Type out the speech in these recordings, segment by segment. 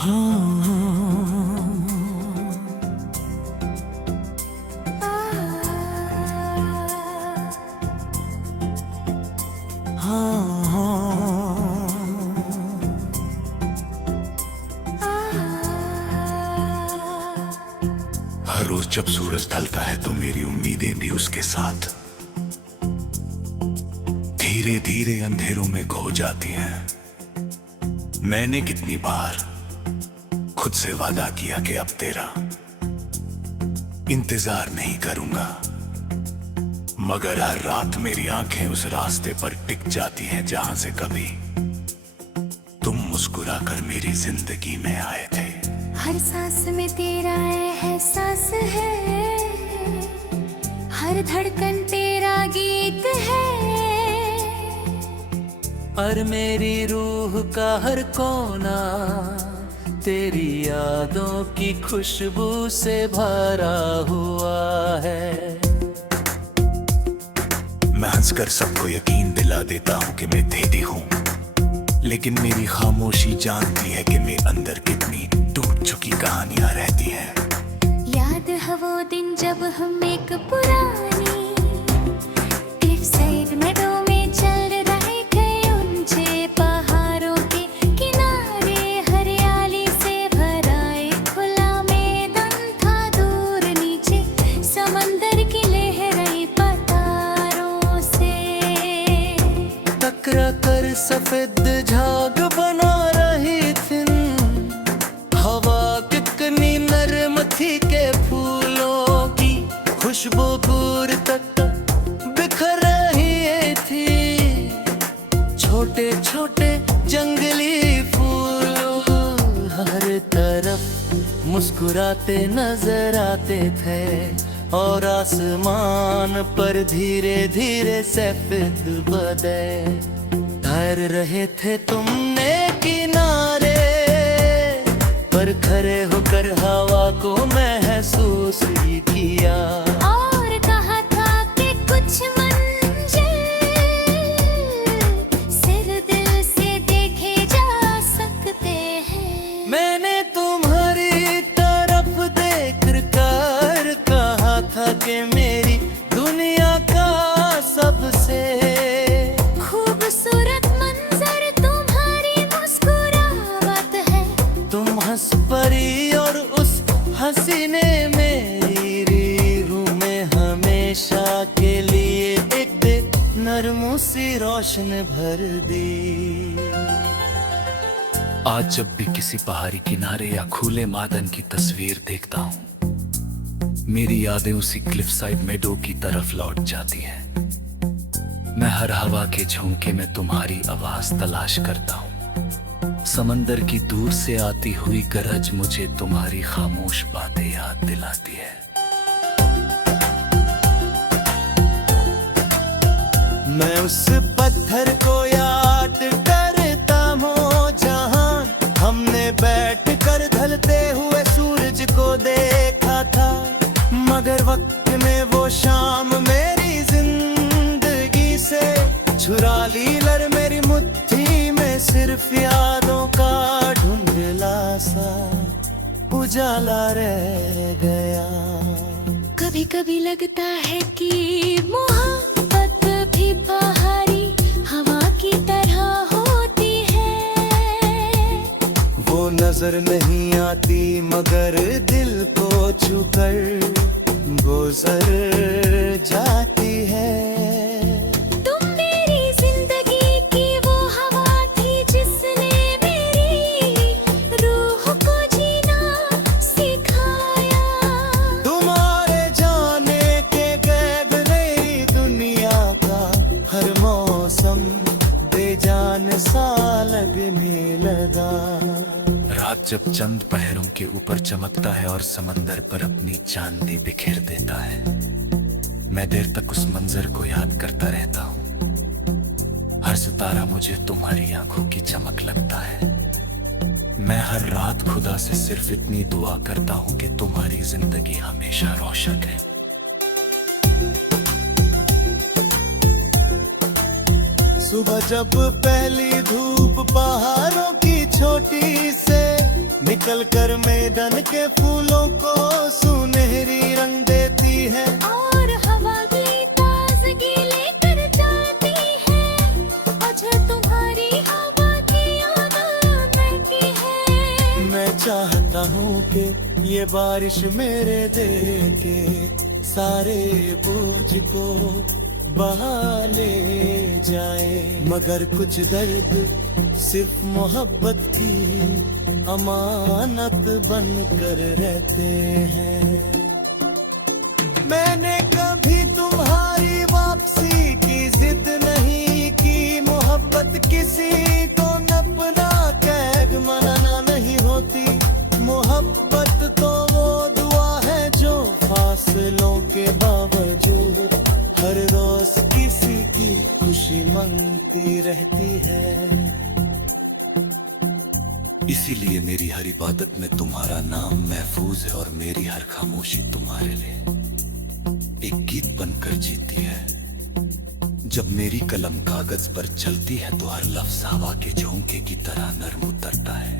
हर रोज जब सूरज ढलता है तो मेरी उम्मीदें भी उसके साथ धीरे धीरे अंधेरों में खो जाती हैं। मैंने कितनी बार खुद से वादा किया कि अब तेरा इंतजार नहीं करूंगा, मगर हर रात मेरी आंखें उस रास्ते पर टिक जाती हैं जहां से कभी तुम मुस्कुराकर मेरी जिंदगी में आए थे। हर सांस में तेरा एहसास है, हर धड़कन तेरा गीत है, और मेरी रूह का हर कोना तेरी यादों की खुशबू से भरा हुआ है। मैं हंसकर सबको यकीन दिला देता हूँ कि मैं तेरी हूँ, लेकिन मेरी खामोशी जानती है कि मेरे अंदर कितनी टूट चुकी कहानियां रहती हैं। याद है वो दिन जब हम एक पुरानी क्लिफ साइड मेडो में चल रहे थे, ऊंचे पहाड़ों के किनारे हरियाली से भरा एक खुला मैदान था। दूर नीचे समंदर की लहरें पतारों से टकरा कर सफेद झाग बना रही थी। हवा कितनी नरम थी के फूलों की खुशबू दूर तक बिखर रही थी। छोटे छोटे जंगली फूल हर तरफ मुस्कुराते नजर आते थे, और आसमान पर धीरे धीरे सफेद बादल ठहर रहे थे। तुमने किनारे पर खड़े होकर हवा को महसूस ही किया, और कहा था कि कुछ मंजिल सिर्फ दिल से देखे जा सकते हैं। मैंने तुम्हारी तरफ देख कर कहा था कि मेरी दुनिया का सबसे खूबसूरत मंजर तुम्हारी मुस्कुराहट है। तुम हंस परी और उस हंसी ने मेरी रूह में हमेशा के लिए एक नरम सी रोशन भर दी। आज जब भी किसी पहाड़ी किनारे या खुले मैदान की तस्वीर देखता हूँ, मेरी यादें उसी क्लिफ साइड मेडो की तरफ लौट जाती हैं। मैं हर हवा के झोंके में तुम्हारी आवाज तलाश करता हूँ। समंदर की दूर से आती हुई गरज मुझे तुम्हारी खामोश बातें याद दिलाती है। मैं उस पत्थर को याद करता हूँ जहाँ हमने बैठकर ढलते हुए सूरज को देखा था, मगर वक्त ने वो शाम मेरी जिंदगी से छुरा ली। लर मेरी मुट्ठी में सिर्फ यादों का धुंधला सा उजाला रह गया। कभी कभी लगता है कि मोहब्बत भी पहाड़ी हवा की तरह होती है। वो नजर नहीं आती मगर दिल को छूकर गुजर जाती है। तुम मेरी जिंदगी की वो हवा थी जिसने मेरी रूह को जीना सिखाया। तुम्हारे जाने के गैब मेरी दुनिया का हर मौसम बेजान सा लगने लगा। रात जब चंद पहरों के ऊपर चमकता है और समंदर पर अपनी चांदी बिखेर देता है, मैं देर तक उस मंजर को याद करता रहता हूँ। हर सितारा मुझे तुम्हारी आंखों की चमक लगता है। मैं हर रात खुदा से सिर्फ इतनी दुआ करता हूँ कि तुम्हारी जिंदगी हमेशा रोशन है। सुबह जब पहली धूप पहाड़ों की छोटी से निकल कर मैदान के फूलों को सुनहरी रंग देती है। और हवा भी ताजगी लेकर जाती है, मुझे तुम्हारी हवा की याद आती है। मैं चाहता हूँ कि ये बारिश मेरे दिल के सारे बोझ को बहा ले जाए, मगर कुछ दर्द सिर्फ मोहब्बत की अमानत बनकर रहते हैं। मैंने कभी तुम्हारी वापसी की जिद नहीं की, मोहब्बत किसी को अपना कैद मनाना नहीं होती। मोहब्बत तो वो दुआ है जो फासलों के बावजूद हर रोज किसी की खुशी मांगती रहती है। इसीलिए मेरी हर इबादत में तुम्हारा नाम महफूज है और मेरी हर खामोशी तुम्हारे लिए एक गीत बनकर जीती है। जब मेरी कलम कागज पर चलती है तो हर लफ्ज हवा के झोंके की तरह नरम उतरता है।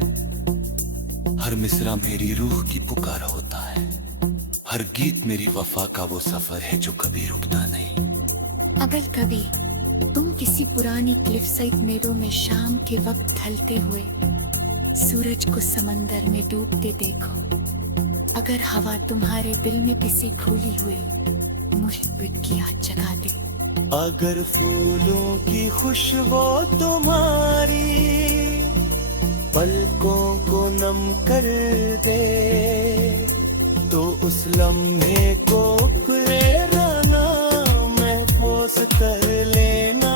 हर मिसरा मेरी रूह की पुकार होता है, हर गीत मेरी वफा का वो सफर है जो कभी रुकता नहीं। अगर कभी तुम किसी पुरानी क्लिफ साइड मेड़ों में शाम के वक्त ढलते हुए सूरज को समंदर में डूबते देखो, अगर हवा तुम्हारे दिल में किसी भूली हुई मुहब्बत की याद जगा दे, अगर फूलों की खुशबू तुम्हारी पलकों को नम कर दे, तो उस लम्हे को खुले रहना महफूज कर लेना।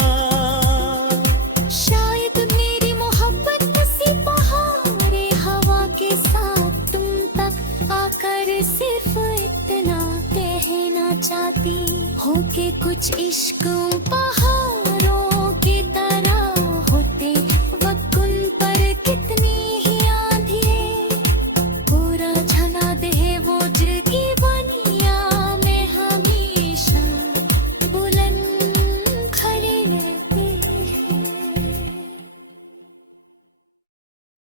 शायद मेरी मोहब्बत किसी पहाड़ी हवा के साथ तुम तक आकर सिर्फ इतना कहना चाहती हो कि कुछ इश्क पहाड़